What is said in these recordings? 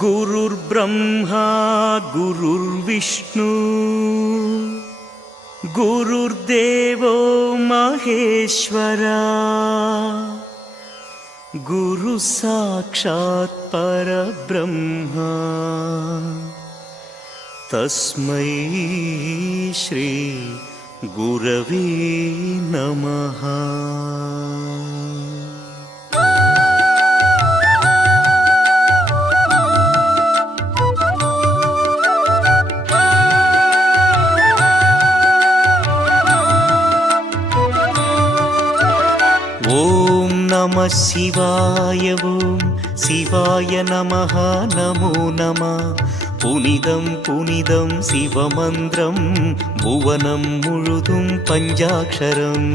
गुरुर्ब्रह्मा गुरुर्विष्णु गुरुर्देवो महेश्वरा। गुरुः साक्षात् परब्रह्मा। तस्मै श्री गुरवे नमः சிவாய ஓம் சிவாய நமஹா நமோ நம. புனிதம் புனிதம் சிவமந்திரம் புவனம் முழுதும் பஞ்சாட்சரம்.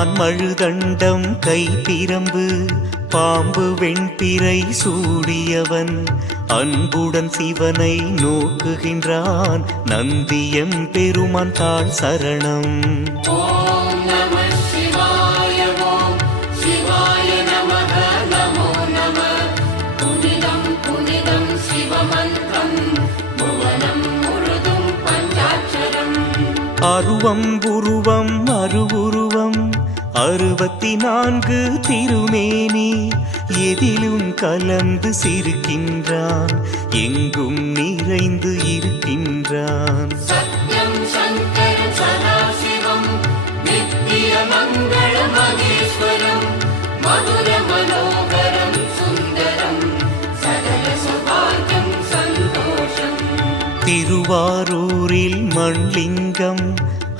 மான் மழுதண்டம் கைப்பிரம்பு பாம்பு வெண்பிரை சூடியவன். அன்புடன் சிவனை நோக்குகின்றான் நந்தியம் பெருமான் தாழ் சரணம். அருவம் உருவம் அருவுரு அறுபத்தி நான்கு திருமேனி எதிலும் கலந்து சிரிக்கின்றான் எங்கும் நிறைந்து இருக்கின்றான். திருவாரூரில் மண்லிங்கம்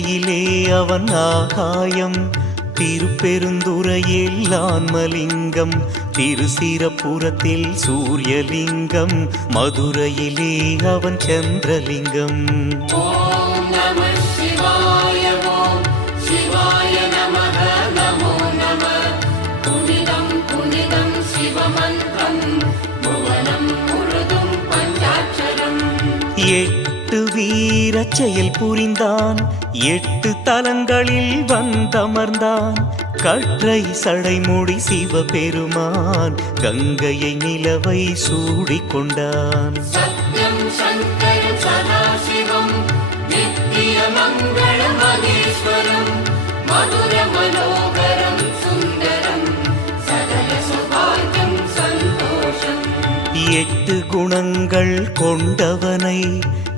தில்லையிலே அவன் ஆகாயம். திருப்பெருந்துறையில் ஆன்மலிங்கம். திருசிரப்புறத்தில் சூரியலிங்கம். மதுரையிலே அவன் சந்திரலிங்கம். இறச்செயல் புரிந்தான். எட்டு தலங்களில் வந்தமர்ந்தான். கற்றை சடைமுடி சிவபெருமான் கங்கையை நிலவை சூடிக்கொண்டான் கொண்டான். மனோகரம் எட்டு குணங்கள் கொண்டவனை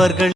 அன்பர்கள்